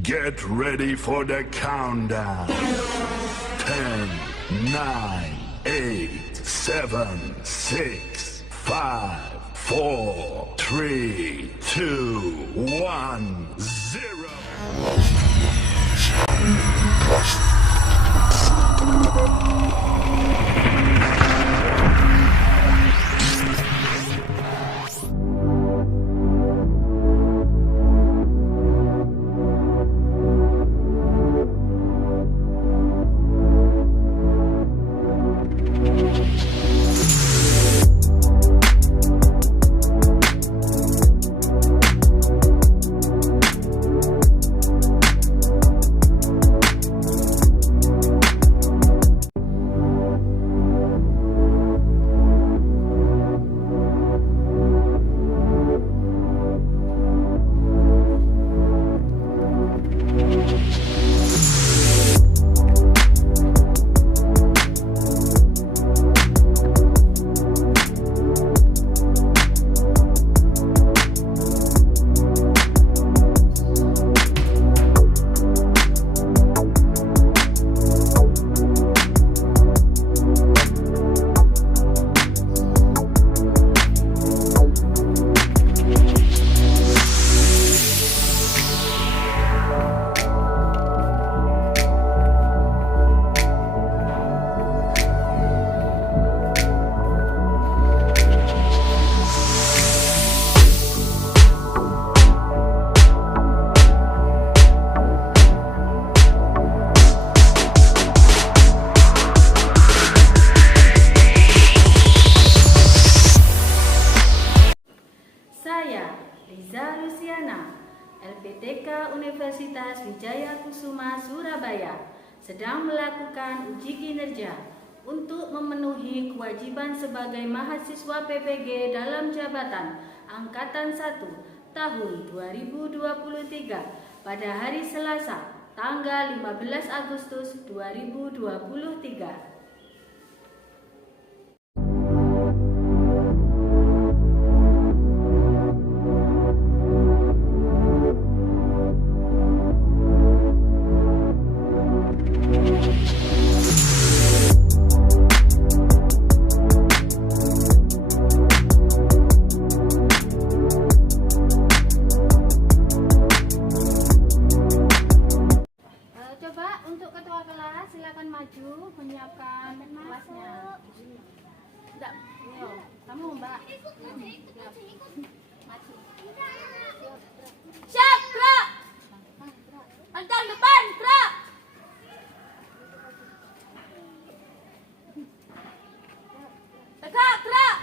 Get ready for the countdown. 10, 9, 8, 7, 6, 5, 4, 3, 2, 1, 0. Saya, Riza Rusiana, LPTK Universitas Wijaya Kusuma Surabaya, sedang melakukan uji kinerja untuk memenuhi kewajiban sebagai mahasiswa PPG dalam jabatan Angkatan 1 tahun 2023 pada hari Selasa, tanggal 15 Agustus 2023. Coba untuk ketua kelas silakan maju menyiapkan kelasnya. Enggak, kamu Mbak. Maju. Siap, gerak. Pantang depan, gerak. Tegak, gerak.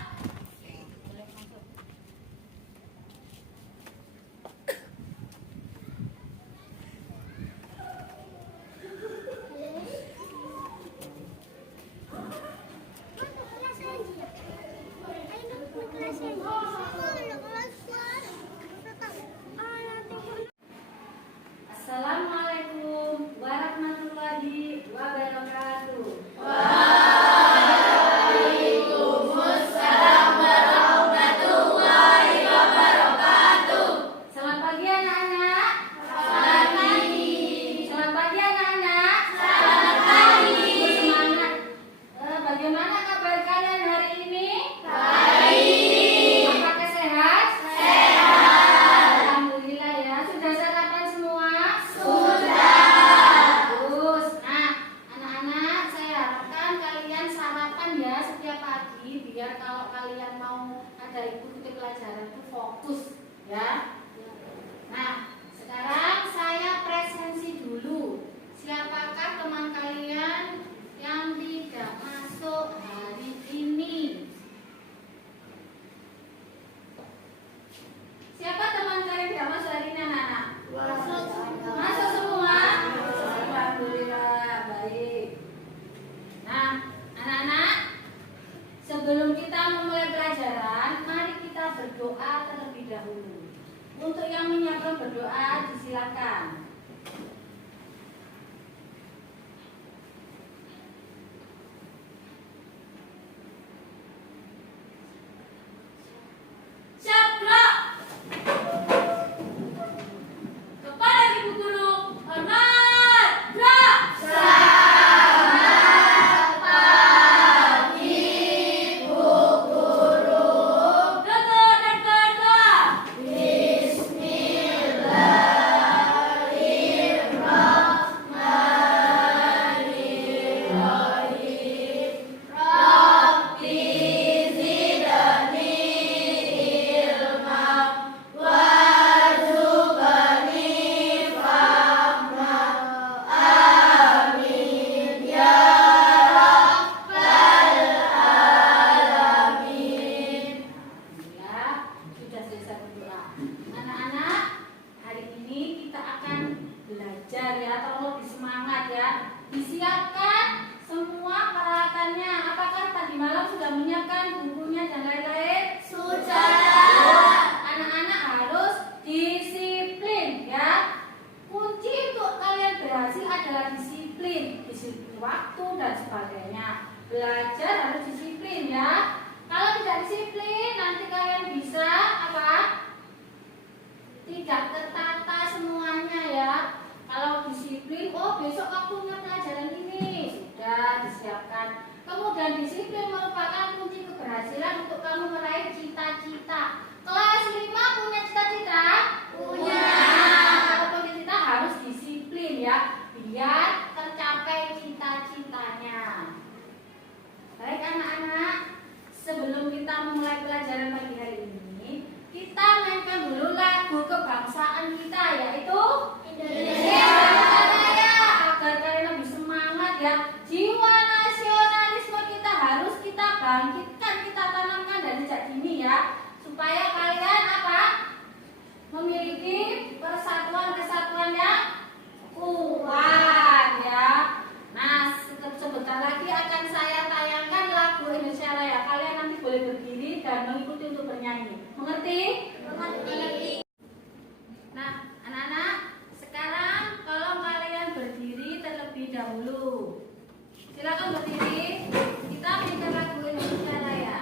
Assalamualaikum warahmatullahi wabarakatuh. Waalaikumsalam warahmatullahi wabarakatuh. Selamat pagi anak-anak. Selamat pagi. Selamat pagi anak-anak. Selamat pagi. Semangat. Bagaimana kabar kalian hari ini? Baik. Apakah sehat? Sehat. Alhamdulillah ya. Sudah sarapan semua? Bagus. Nah, anak-anak, saya harapkan kalian sarapan ya setiap pagi biar kalau kalian mau ada ikuti pelajaran itu fokus ya. Nah, sekarang saya presensi dulu. Siapakah teman kalian yang tidak masuk hari ini? Siapa teman kalian tidak masuk hari ini anak-anak? Masuk semua? Alhamdulillah, baik. Nah, anak-anak, sebelum kita memulai pelajaran, mari kita berdoa terlebih dahulu. Untuk yang menyiapkan berdoa, disilakan. Siap, gerak. Kepada Ibu Guru. belajar ya, tolong lebih semangat ya. Disiapkan semua peralatannya. Apakah tadi malam sudah menyiapkan bukunya dan lain-lain? Sudah. Anak-anak harus disiplin ya. Kunci untuk kalian berhasil adalah disiplin waktu dan sebagainya. Belajar harus disiplin ya. Kalau tidak disiplin nanti kalian bisa apa? Tidak tertata semuanya ya. Kalau disiplin, oh besok waktunya pelajaran ini sudah disiapkan. Kemudian disiplin merupakan kunci keberhasilan untuk kamu meraih cita-cita. Kelas 5 punya cita-cita? Punya. Kalau punya cita harus disiplin ya, biar tercapai cita-citanya. Baik anak-anak, sebelum kita memulai pelajaran pagi hari ini, kita mainkan dulu lagu kebangsaan kita, yaitu Indonesia Raya, agar kalian lebih semangat ya. Jiwa nasionalisme kita harus kita bangkitkan, kita tanamkan dari sejak dini ya, supaya kalian apa? Memiliki persatuan-kesatuan yang kuat ya. Nah, sebentar lagi akan saya tayangkan lagu Indonesia Raya. Kalian nanti boleh berdiri dan mengikuti untuk bernyanyi. Mengerti? mengerti. Nah, anak-anak, sekarang tolong kalian berdiri terlebih dahulu. Silakan berdiri. Kita mainkan lagu Indonesia Raya.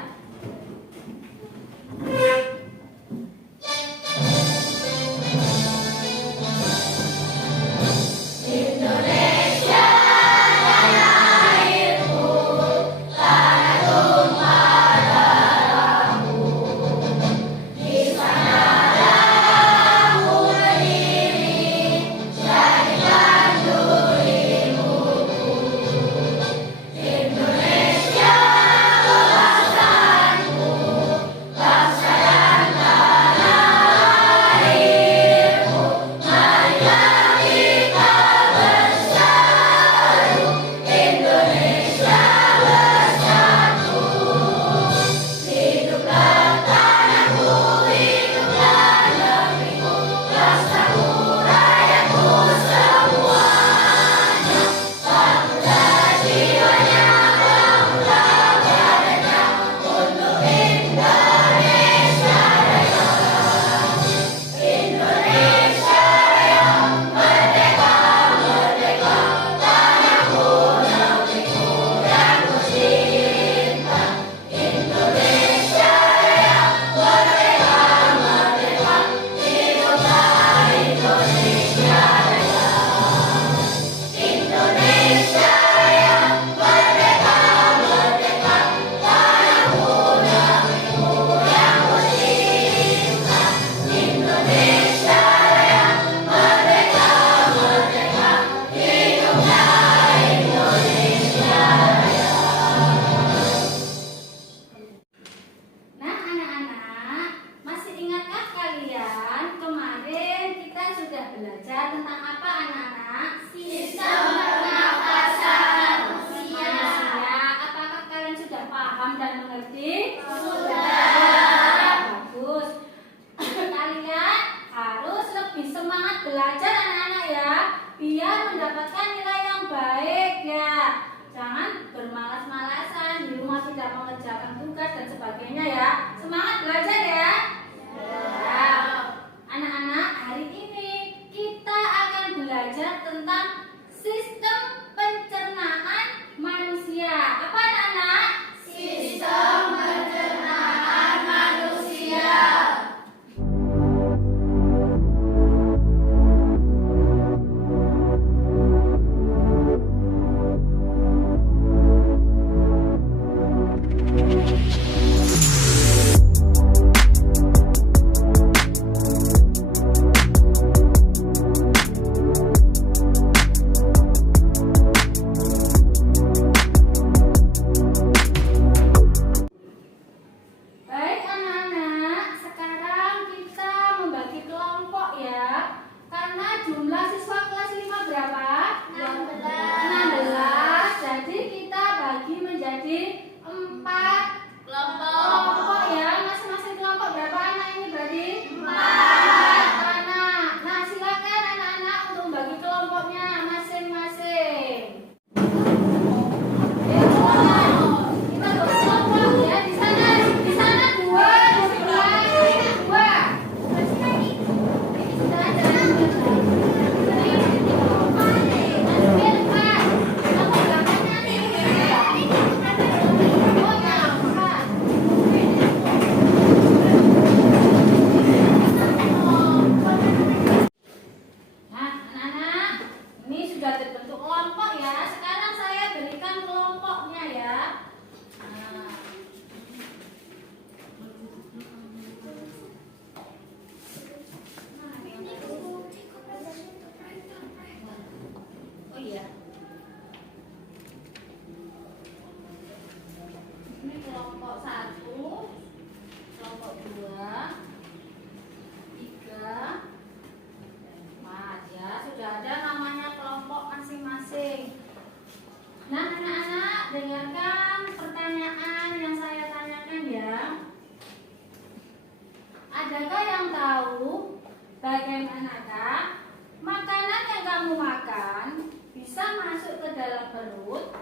bisa masuk ke dalam perut?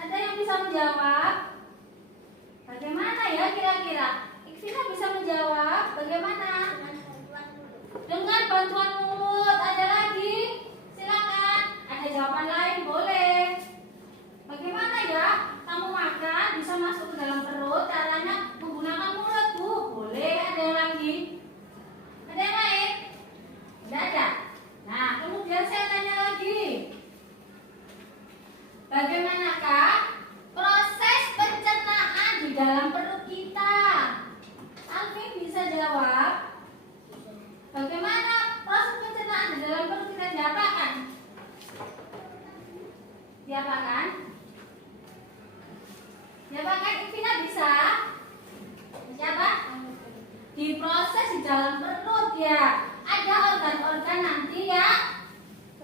Ada yang bisa menjawab? Bagaimana ya kira-kira? Ikvina bisa menjawab? Bagaimana? Dengan bantuan mulut. Ada lagi? Silakan. Ada jawaban lain? Boleh. Bagaimana ya? Kamu makan bisa masuk ke dalam perut? Caranya menggunakan mulut, Bu. Boleh. Ada yang lagi? Ada yang lain? Tidak ada. Nah, kemudian saya tanya lagi. Bagaimanakah proses pencernaan di dalam perut kita? Alvin bisa jawab? Bagaimana proses pencernaan di dalam perut kita diapakan? Diapakan? Diapakan? Ivina bisa? Siapa? Diproses di dalam perut ya. Ada organ-organ nanti ya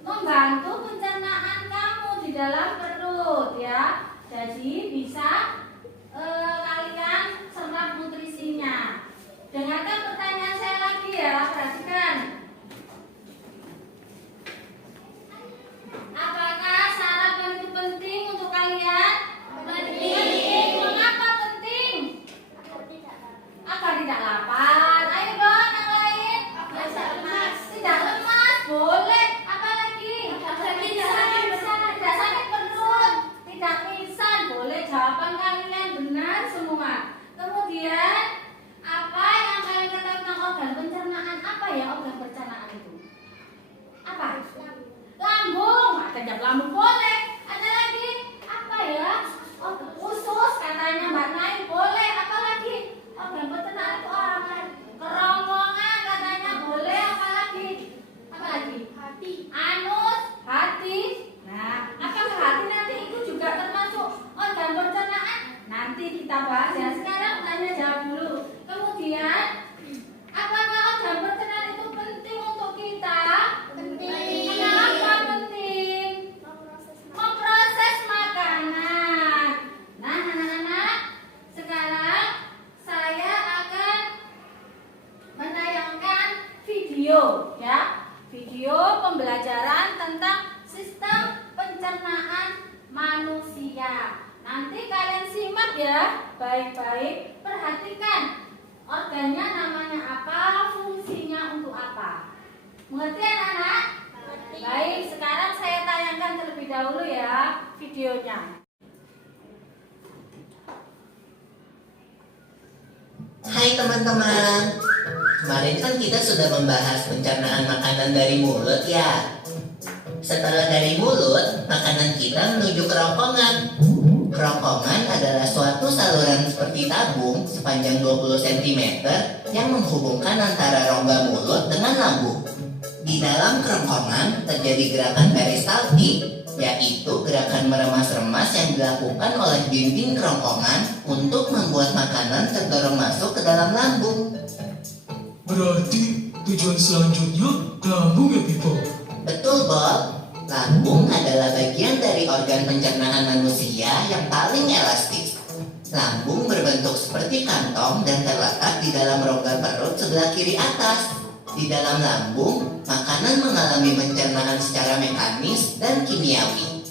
membantu pencernaan kamu di dalam perut ya. Jadi bisa kalian serap nutrisinya. Dengarkan pertanyaan saya lagi ya, perhatikan. Apakah sarapan itu penting untuk kalian? Penting. Mengapa penting? Agar tidak lapar. Ayo dong yang lain. Tidak lemas. Boleh. Apa lagi? Tidak sakit perut. Tidak pingsan. Boleh. Jawaban kalian benar semua. Kemudian apa yang kalian katakan tentang organ pencernaan? Apa ya organ pencernaan itu? Apa? Lambung. Ada lambung boleh. Ada lagi? Apa ya? Usus katanya Mbak Nai. Boleh. Apa lagi? Organ pencernaan itu apa? Kerongkongan katanya boleh. Apa lagi? Apa lagi? Hati. Anus, hati. Nah, apakah hati nanti itu juga termasuk organ pencernaan? Nanti kita bahas ya. Sekarang tanya jawab dulu. Kemudian, apakah organ pencernaan itu penting untuk kita? Penting. Kenapa penting? Memproses makanan. Nah, anak-anak, sekarang saya akan menayangkan video ya. Video pembelajaran tentang sistem pencernaan manusia. Nanti kalian simak ya, baik-baik. Perhatikan organnya namanya apa, fungsinya untuk apa. Mengerti anak-anak? Baik, sekarang saya tayangkan terlebih dahulu ya videonya. Hai teman-teman, kemarin kan kita sudah membahas pencernaan makanan dari mulut ya. Setelah dari mulut, makanan kita menuju kerongkongan. Kerongkongan adalah suatu saluran seperti tabung sepanjang 20 cm yang menghubungkan antara rongga mulut dengan lambung. Di dalam kerongkongan terjadi gerakan peristaltik, yaitu gerakan meremas-remas yang dilakukan oleh dinding kerongkongan untuk membuat makanan terdorong masuk ke dalam lambung. Berarti tujuan selanjutnya lambung ya, Pipo? Betul, Bob. Lambung adalah bagian dari organ pencernaan manusia yang paling elastis. Lambung berbentuk seperti kantong dan terletak di dalam rongga perut sebelah kiri atas. Di dalam lambung, makanan mengalami pencernaan secara mekanis dan kimiawi.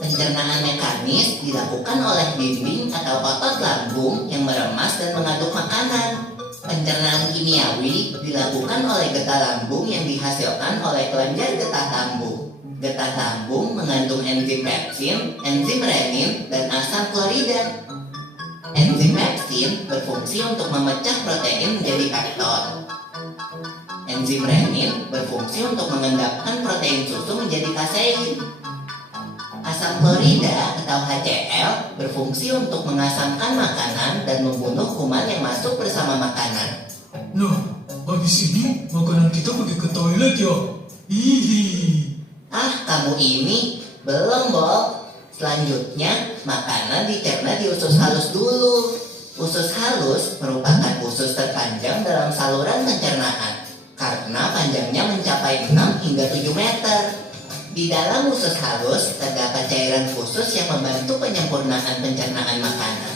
Pencernaan mekanis dilakukan oleh dinding atau otot lambung yang meremas dan mengaduk makanan. Pencernaan kimiawi dilakukan oleh getah lambung yang dihasilkan oleh kelenjar getah lambung. Getah lambung mengandung enzim pepsin, enzim renin, dan asam klorida. Enzim pepsin berfungsi untuk memecah protein menjadi peptid. Enzim renin berfungsi untuk mengendapkan protein susu menjadi kasein. Asam klorida atau HCl berfungsi untuk mengasamkan makanan dan membunuh kuman yang masuk bersama makanan. Nah, habis ini makanan kita pergi ke toilet ya? Hihi. Ah, kamu ini belum, Bob. Selanjutnya, makanan dicerna di usus halus dulu. Usus halus merupakan usus terpanjang dalam saluran pencernaan karena panjangnya mencapai 6 hingga 7 meter. Di dalam usus halus terdapat cairan khusus yang membantu penyempurnaan pencernaan makanan.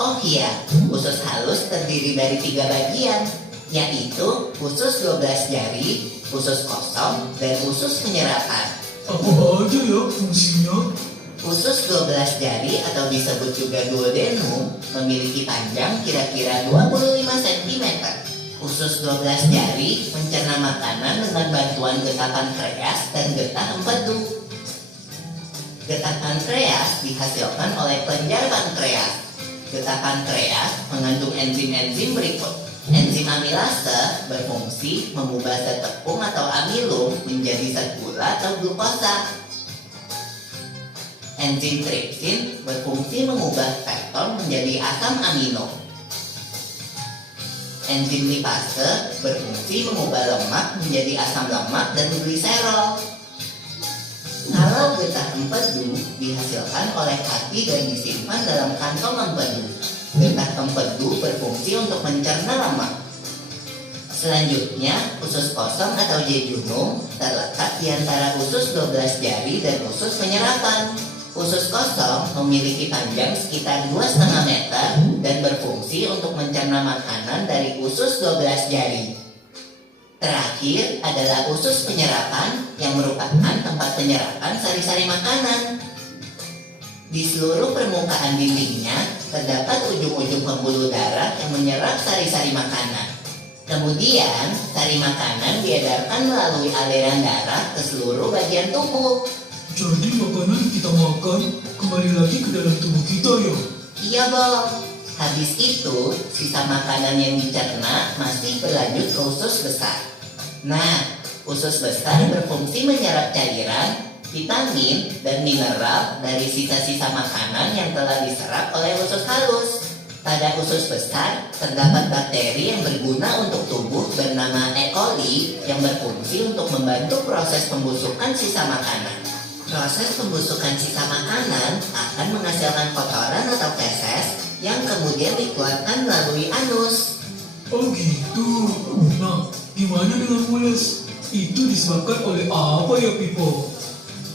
Oh iya, usus halus terdiri dari 3 bagian, yaitu usus 12 jari, usus kosong, dan usus penyerapan. Apa aja ya fungsinya? Usus 12 jari atau disebut juga duodenum memiliki panjang kira-kira 25 cm. Usus 12 jari mencerna makanan dengan bantuan getah pankreas dan getah empedu. Getah pankreas dihasilkan oleh kelenjar pankreas. Getah pankreas mengandung enzim-enzim berikut. Enzim amilase berfungsi mengubah zat tepung atau amilum menjadi zat gula atau glukosa. Enzim tripsin berfungsi mengubah pepton menjadi asam amino. Enzim lipase berfungsi mengubah lemak menjadi asam lemak dan gliserol. Kalau getah empedu dihasilkan oleh hati dan disimpan dalam kantong empedu. Getah empedu berfungsi untuk mencerna lemak. Selanjutnya, usus kosong atau jejunum terletak di antara usus 12 jari dan usus penyerapan. Usus kosong memiliki panjang sekitar 2,5 meter dan berfungsi untuk mencerna makanan dari usus 12 jari. Terakhir adalah usus penyerapan yang merupakan tempat penyerapan sari-sari makanan. Di seluruh permukaan dindingnya terdapat ujung-ujung pembuluh darah yang menyerap sari-sari makanan. Kemudian, sari makanan diedarkan melalui aliran darah ke seluruh bagian tubuh. Jadi makanan yang kita makan kembali lagi ke dalam tubuh kita ya? Iya, Bob. Habis itu, sisa makanan yang dicerna masih berlanjut ke usus besar. Nah, usus besar berfungsi menyerap cairan, vitamin, dan mineral dari sisa-sisa makanan yang telah diserap oleh usus halus. Pada usus besar, terdapat bakteri yang berguna untuk tubuh bernama E. coli yang berfungsi untuk membantu proses pembusukan sisa makanan. Proses pembusukan sisa makanan akan menghasilkan kotoran atau feses yang kemudian dikeluarkan melalui anus. Oh gitu. Nah, gimana dengan mules? Itu disebabkan oleh apa ya, Pipo?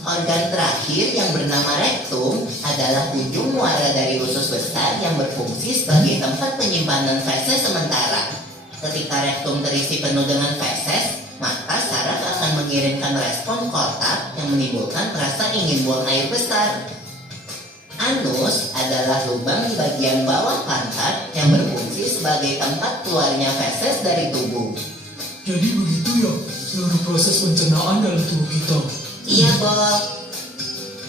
Organ terakhir yang bernama rektum adalah ujung muara dari usus besar yang berfungsi sebagai tempat penyimpanan feses sementara. Ketika rektum terisi penuh dengan feses, maka saraf akan mengirimkan respon kotak yang menimbulkan rasa ingin buang air besar. Anus adalah lubang di bagian bawah pantat yang berfungsi sebagai tempat keluarnya feses dari tubuh. Jadi begitu ya seluruh proses pencernaan dalam tubuh kita. Iya, Bob.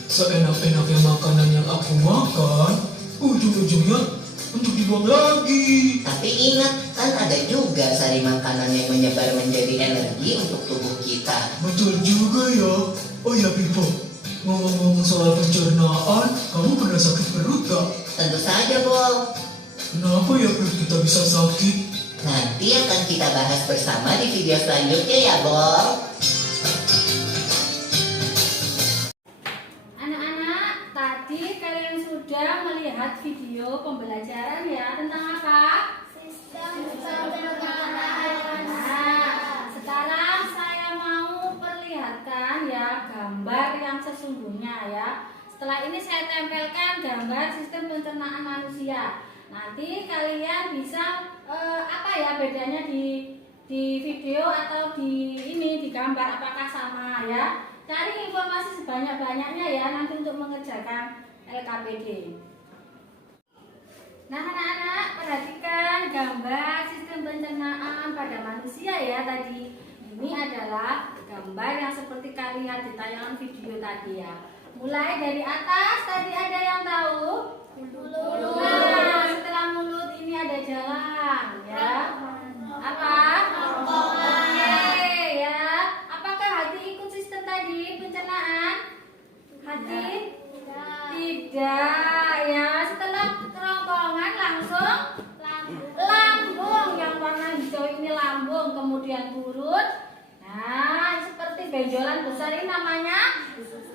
Seenak-enaknya makanan yang aku makan, ujung-ujungnya untuk dibuang lagi. Tapi ingat, kan ada juga sari makanan yang menyebar menjadi energi untuk tubuh kita. Betul juga ya. Oh ya, Pipo. Ngomong-ngomong soal pencernaan, kamu pernah sakit perut gak? Tentu saja, Bob. Kenapa ya perut kita bisa sakit? Nanti akan kita bahas bersama di video selanjutnya ya, Bob. Anak-anak, tadi kalian sudah melihat video pembelajaran ya tentang apa? Sistem pencernaan. Nah, sekarang saya mau perlihatkan ya gambar yang sesungguhnya ya. Setelah ini saya tempelkan gambar sistem pencernaan manusia. Nanti kalian bisa apa ya bedanya di video atau di gambar apakah sama ya? Cari informasi sebanyak-banyaknya ya nanti untuk mengerjakan LKPD. Nah, anak-anak perhatikan gambar sistem pencernaan pada manusia ya tadi. Ini adalah gambar yang seperti kalian lihat di tayangan video tadi ya. Mulai dari atas tadi ada yang tahu? Mulut. Nah, setelah mulut ini ada jalan ya. Apa? Oke ya. Apakah hati ikut sistem tadi pencernaan? Hati? Tidak ya. Setelah kerongkongan langsung lambung yang warna hijau ini lambung, kemudian turun. Nah, seperti benjolan besar ini namanya usus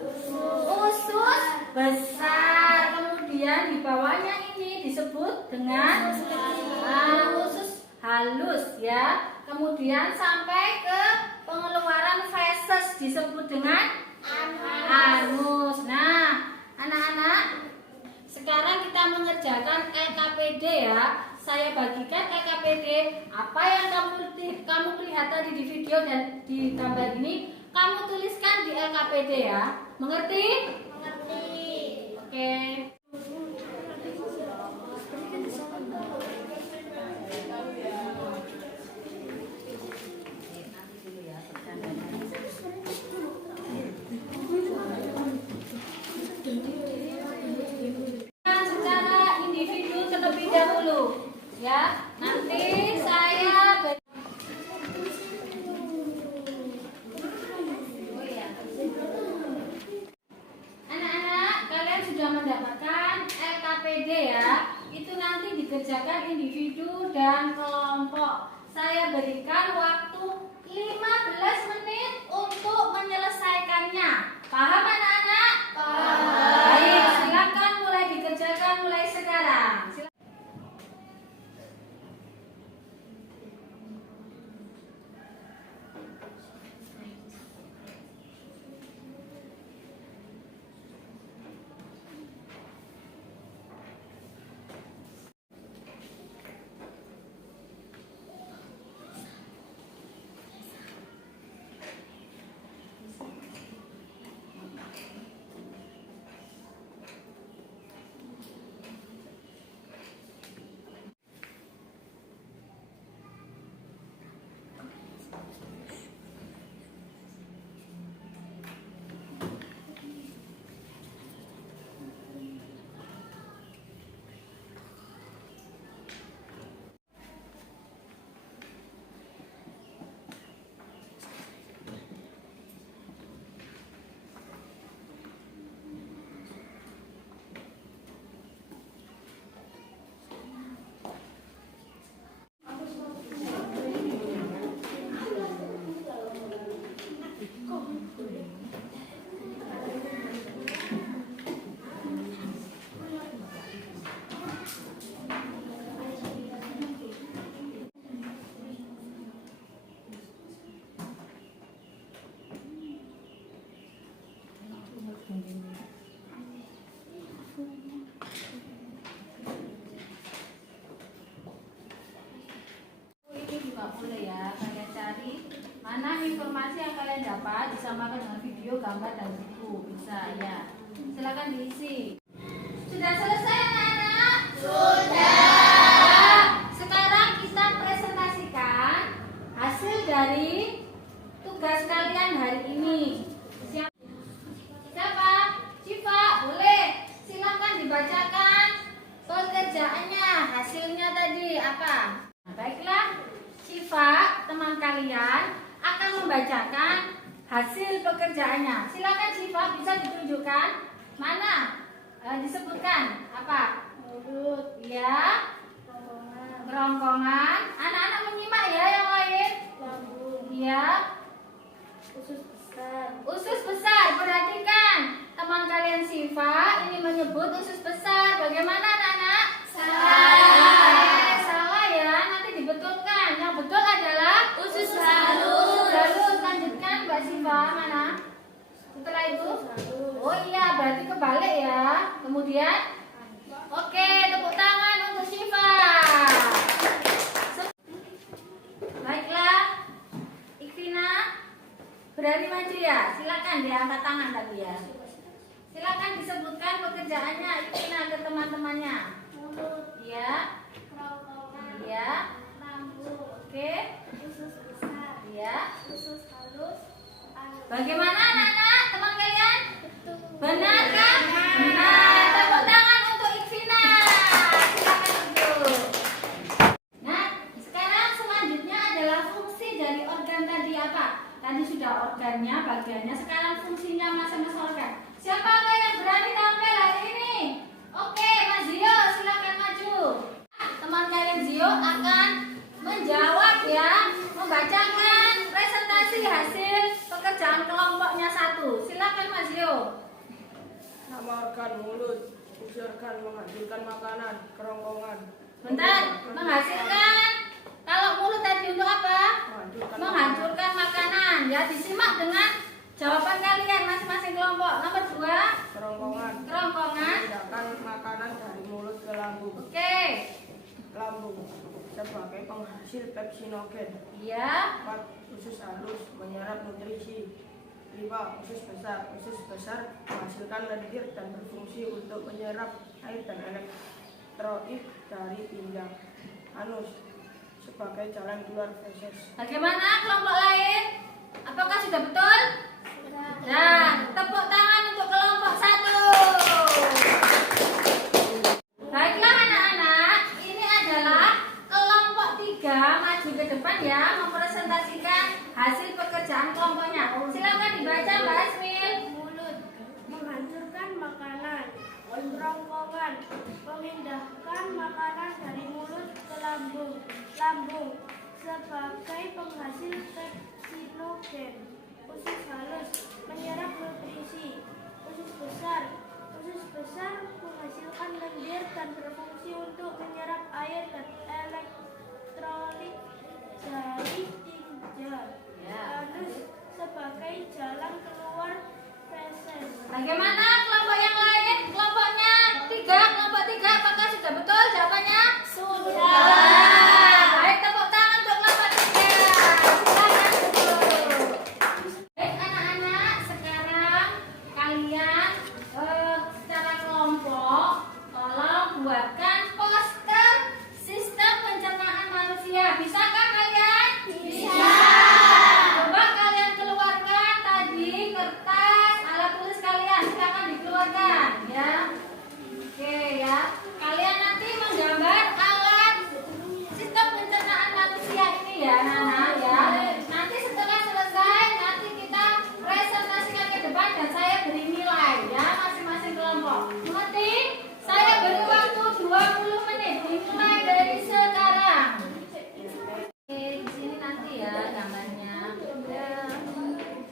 besar. Kemudian di bawahnya ini disebut dengan usus halus ya. Kemudian sampai ke pengeluaran feses disebut dengan anus. Nah, anak-anak, sekarang kita mengerjakan LKPD ya. Saya bagikan LKPD. Apa yang kamu lihat tadi di video dan di gambar ini, kamu tuliskan di LKPD. LKPD ya. Mengerti? Mengerti. Oke. Secara individu terlebih dahulu ya. Nanti saya anak-anak, kalian sudah mendapatkan LKPD ya. Itu nanti dikerjakan individu dan kelompok. Saya berikan waktu 15 menit untuk menyelesaikannya. Paham anak-anak? Paham. Baik, silakan mulai dikerjakan mulai sekarang. Ini juga boleh ya, kalian cari mana informasi yang kalian dapat disamakan dengan video, gambar, dan buku. Bisa ya. Silakan diisi. Sudah selesai anak-anak? Sudah. Sekarang kita presentasikan hasil dari tugas kalian hari ini. Siapa? Civa, boleh. Silakan dibacakan pekerjaannya. Hasilnya tadi apa? Nah, baiklah, Civa, teman kalian akan membacakan hasil pekerjaannya. Silakan Civa, bisa ditunjukkan mana? Disebutkan apa? Mulut. Ya, Kerongkongan. kerongkongan. Anak-anak menyimak ya yang lain. Lambung. Ya, Usus besar. usus besar. Perhatikan, teman kalian Siva ini menyebut usus besar. Bagaimana anak-anak? Salah ya, nanti dibetulkan. Yang betul adalah Usus Usus halus. halus. Lanjutkan Mbak Siva, mana? Setelah itu? Oh iya, berarti kebalik ya. Kemudian, oke, tepuk tangan untuk Siva. Baiklah, Ikvina, berani maju ya. Silakan diangkat tangan tadi ya. Silakan disebutkan pekerjaannya Ikvina ke teman-temannya. Mulut. Ya, Kerongkongan. ya, Lambung. oke, Usus besar. ya. Usus halus. Halus. Bagaimana anak-anak, teman kalian? Betul. Benar kan? Benar. Tepuk tangan untuk Ikvina. Silakan duduk. Nah, sekarang selanjutnya adalah fungsi dari organ tadi apa? Tadi sudah organnya, bagiannya. Sekarang fungsinya masing-masing organ. Siapa yang berani tampil hari ini? Oke, Mas Zio, silakan maju. Teman kalian Zio akan menjawab ya, membacakan presentasi hasil pekerjaan kelompoknya 1. Silakan Mas Zio. Nama organ mulut, fungsi organ menghasilkan makanan, kerongkongan. Bentar, menghasilkan. Kalau mulut tadi untuk apa? Menghancurkan makanan. Ya, disimak dengan jawaban kalian masing-masing kelompok. Nomor 2, Kerongkongan. kerongkongan. Memindahkan makanan dari mulut ke lambung. Oke. Lambung sebagai penghasil pepsinogen. Ya. 4. Usus halus menyerap nutrisi. 5. Usus besar. Usus besar menghasilkan lendir dan berfungsi untuk menyerap air dan elektrolit dari pinggang. Anus sebagai jalan keluar feses. Bagaimana kelompok lain? Apakah sudah betul? Nah, tepuk tangan untuk kelompok 1. Baiklah anak-anak, ini adalah kelompok 3. Maju ke depan ya, mempresentasikan hasil pekerjaan kelompoknya. Silakan dibaca Mbak Asmil. Mulut menghancurkan makanan. Kerongkongan memindahkan makanan dari mulut ke lambung. Lambung sebagai penghasil pepsinogen. Usus halus menyerap nutrisi. Usus besar menghasilkan lendir dan berfungsi untuk menyerap air dan elektrolit dari tinja. Anus sebagai jalan keluar feses. Bagaimana kelompok yang lain? Kelompoknya 3, kelompok 3 apakah sudah betul jawabannya? Sudah. Baik, tepuk tangan untuk kelompok 3. Silakan betul. Baik anak-anak, sekarang kalian secara kelompok tolong buatkan poster sistem pencernaan manusia. Bisakah kalian? Bisa. Coba kalian keluarkan tadi kertas alat tulis kalian, silakan dikeluarkan ya. Oke ya. Kalian nanti menggambar alat sistem pencernaan manusia ini ya, Nana ya. Nanti setelah selesai nanti kita presentasikan ke depan dan saya beri nilai ya masing-masing kelompok. Mengerti? Saya beri waktu 20 menit dimulai dari sekarang. Oke, di sini nanti ya gambarnya.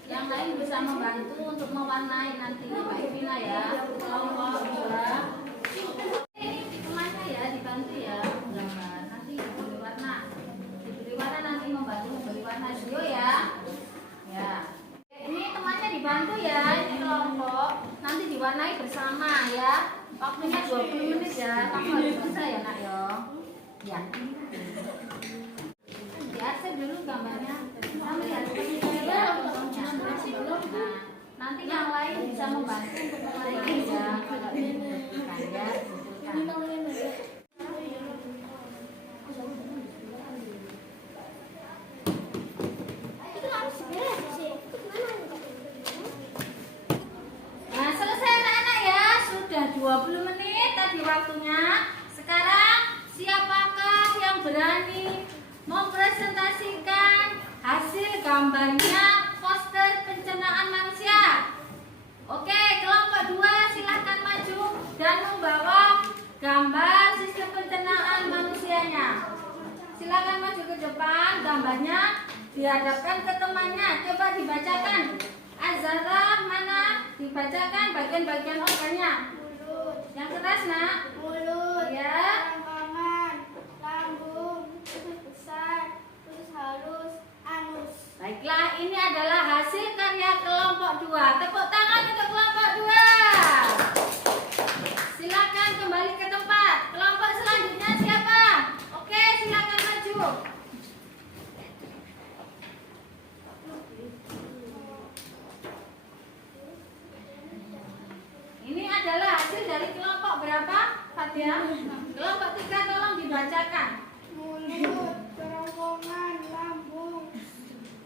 Yang lain bisa membantu untuk mewarnai nanti Mbak Ivina ya. Kelompok 2. Temannya ya dibantu ya gambar. Nanti diberi warna. Diberi warna nanti membantu memberi warna Zio ya. Ya. Ini temannya dibantu ya, ini kelompok. Nanti diwarnai bersama ya. Waktunya 20 menit ya. Kamu harus bisa ya nak yo. Ya. Diarsip dulu gambarnya. Sampai lihat ya. Nah, nanti yang lain bisa membantu untuk mewarnai ya. Kalau ini kan ya. Nah, selesai anak-anak ya. Sudah 20 menit tadi waktunya. Sekarang siapakah yang berani mempresentasikan hasil gambarnya poster pencernaan manusia? Oke, kelompok 2 silahkan maju dan membawa gambar sistem pencernaan manusianya. Silakan maju ke depan, gambarnya dihadapkan ke temannya. Coba dibacakan. Azara mana? Dibacakan bagian-bagian organnya. Mulut, Yang keras nak. mulut, Ya. kerongkongan, lambung, usus besar, usus halus, anus. Baiklah, ini adalah hasil karya kelompok 2. Tepuk tangan untuk kelompok 2. Silakan kembali ke tempat. Kelompok selanjutnya siapa? Oke, silakan maju. Ini adalah hasil dari kelompok berapa, Fatia? Kelompok 3 tolong dibacakan. Mulut, kerongkongan, lambung,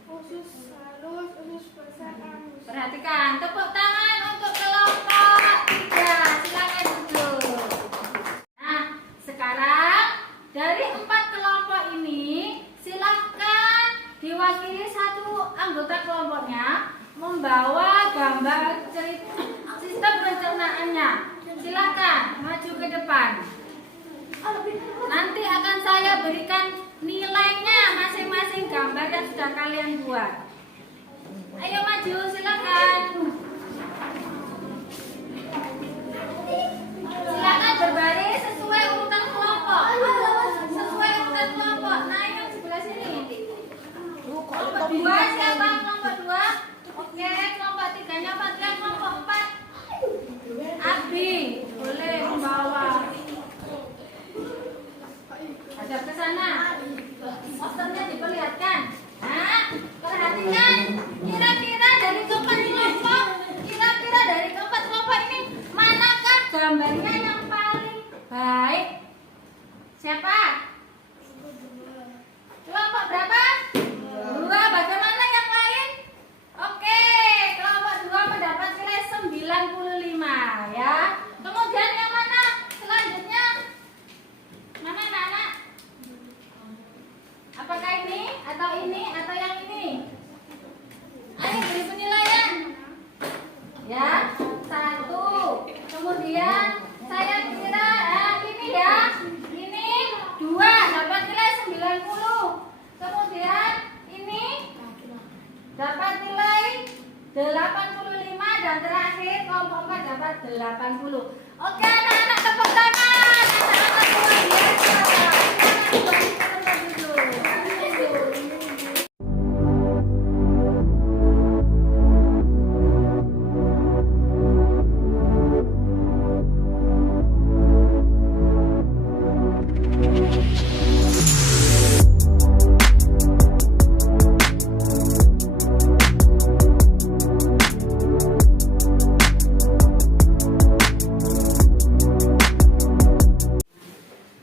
usus halus, usus besar, anus. Perhatikan, tepuk tangan untuk kelompok 3. Silakan duduk. Nah, sekarang dari 4 kelompok ini silakan diwakili satu anggota kelompoknya membawa gambar cerita sistem pencernaannya. Silakan maju ke depan. Nanti akan saya berikan nilainya masing-masing gambar yang sudah kalian buat. Ayo maju, silakan. Silakan berbaris sesuai urutan kelompok. Sesuai urutan kelompok. Nah, yang sebelah sini. Kelompok 2 siapa? Kelompok 2. Oke, kelompok 3-nya Fatia, kelompok 4. Abi, boleh membawa. Ada ke sana. Posternya diperlihatkan. Nah, perhatikan. Kira-kira dari keempat 85 dan terakhir kelompok 4 dapat 80. Oke anak-anak, tepuk tangan. Anak-anak luar biasa. Silakan kembali ke tempat duduk.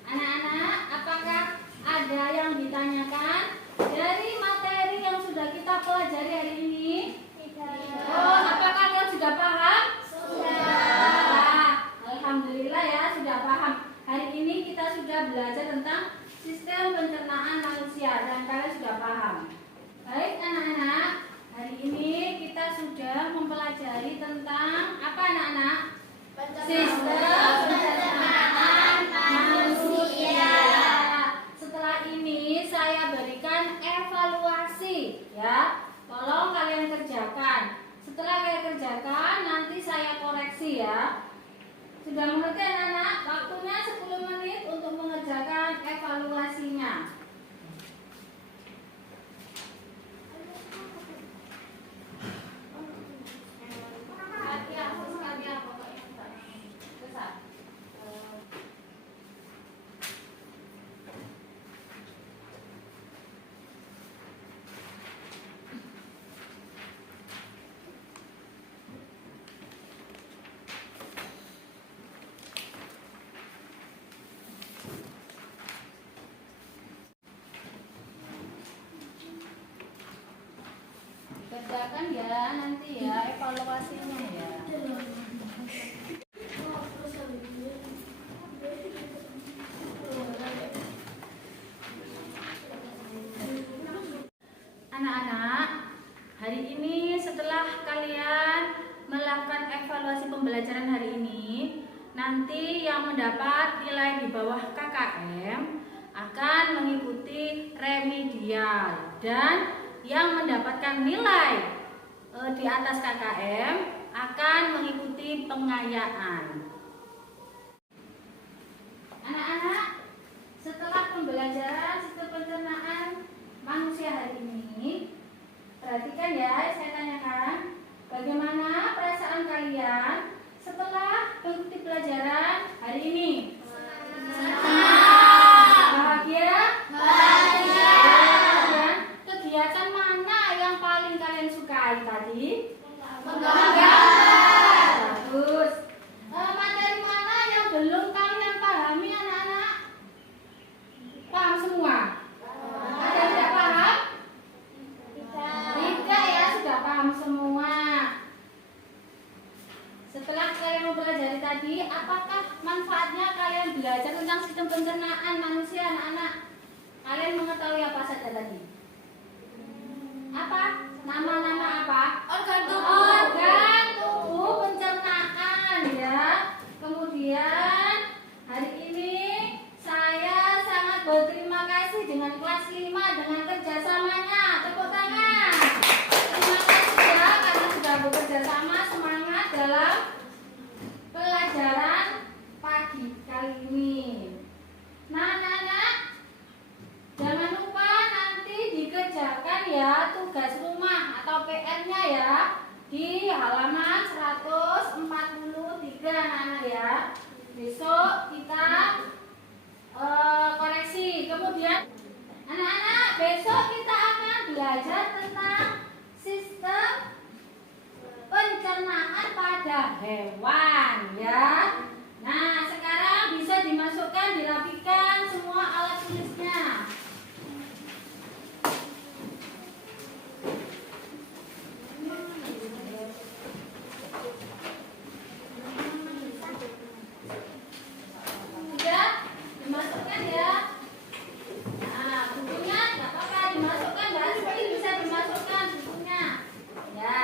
Anak-anak, apakah ada yang ditanyakan dari materi yang sudah kita pelajari hari ini? Oh, apakah kalian sudah paham? Sudah. Alhamdulillah ya, sudah paham. Hari ini kita sudah belajar tentang sistem pencernaan manusia dan kalian sudah paham. Baik anak-anak, hari ini kita sudah mempelajari tentang apa anak-anak? Sistem pencernaan manusia. Setelah ini saya berikan evaluasi ya. Tolong kalian kerjakan. Setelah kalian kerjakan nanti saya koreksi ya. Sudah mengerti anak-anak? Waktunya 10 menit untuk mengerjakan evaluasinya. Kerjakan ya nanti ya evaluasinya ya. Anak-anak, hari ini setelah kalian melakukan evaluasi pembelajaran hari ini, nanti yang mendapat nilai di bawah KKM akan mengikuti remedial dan yang mendapatkan nilai di atas KKM akan mengikuti pengayaan. Anak-anak, setelah pembelajaran sistem pencernaan manusia hari ini, perhatikan ya, saya tanyakan, bagaimana perasaan kalian setelah mengikuti pelajaran hari ini? Bahagia? Bahagia. Kegiatan mana yang paling kalian sukai tadi? Menggambar. Bagus. Materi mana yang belum kalian pahami anak-anak? Paham semua? Ada yang tidak paham? Tidak ya, sudah paham semua. Setelah kalian mempelajari tadi, apakah manfaatnya kalian belajar tentang sistem pencernaan manusia anak-anak? Kalian mengetahui apa saja tadi? Apa? Nama-nama apa? Organ tubuh pencernaan ya. Kemudian hari ini saya sangat berterima kasih dengan kelas 5 dengan kerjasamanya. Tepuk tangan. Terima kasih ya karena sudah bekerja sama, semangat dalam pelajaran pagi kali ini. Nah, anak-anak, jangan lupa nanti dikerjakan ya tugas rumah atau PR-nya ya di halaman 143 anak-anak ya. Besok kita koreksi. Kemudian anak-anak, besok kita akan belajar tentang sistem pencernaan pada hewan ya. Nah, sekarang bisa dimasukkan, dirapikan semua alat tulisnya. Sudah dimasukkan ya. Nah, bukunya nggak apa-apa dimasukkan, Mbak Suci bisa dimasukkan bukunya. Ya.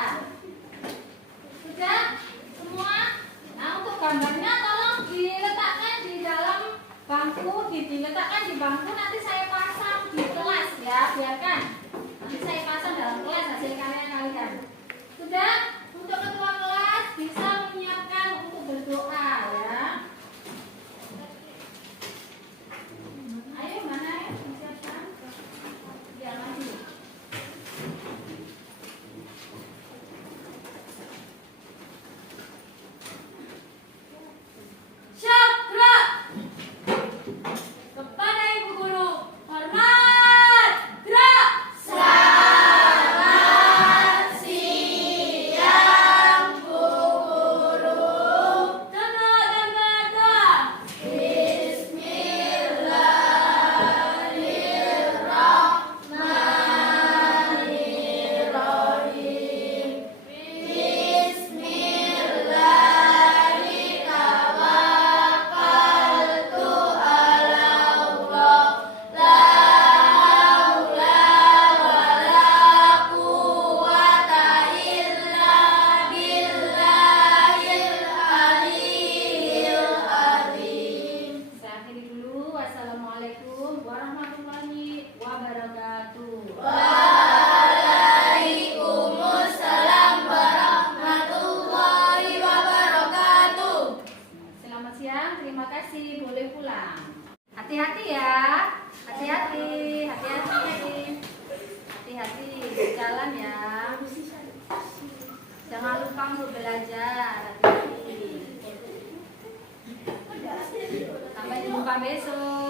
Sudah semua. Nah, untuk gambarnya tolong diletakkan di dalam bangku Jangan lupa untuk belajar. Hati-hati. Sampai jumpa besok.